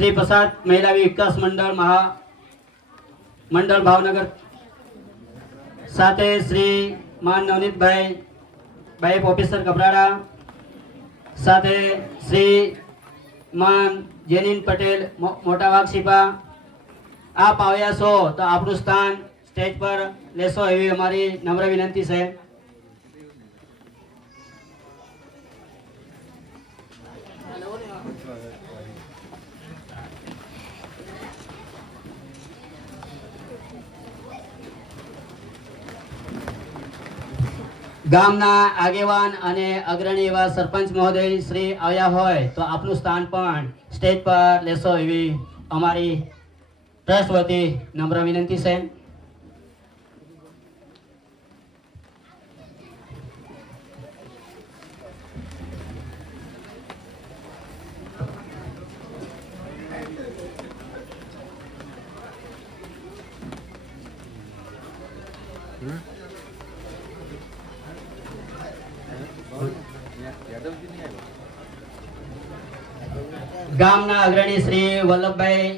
श्री प्रसाद महिला विकास मंडल मंडल भावनगर साथे श्री मान नवनीत भाई बाइफ ऑफिसर कपराड़ा साथे श्री मान जेनिन पटेल मोटा वाग सिपा आप આવ્યા છો તો આપણું સ્થાન સ્ટેજ પર લેશો એવી અમારી નમ્ર વિનંતી છે। ગામના આગેવાન અને અગ્રણી એવા સરપંચ મહોદય શ્રી આવ્યા હોય તો આપનું સ્થાન પણ સ્ટેજ પર લેશો એવી અમારી ટ્રસ્ટ વતી નમ્ર વિનંતી છે। ગામના અગ્રણી શ્રી વલ્લભભાઈ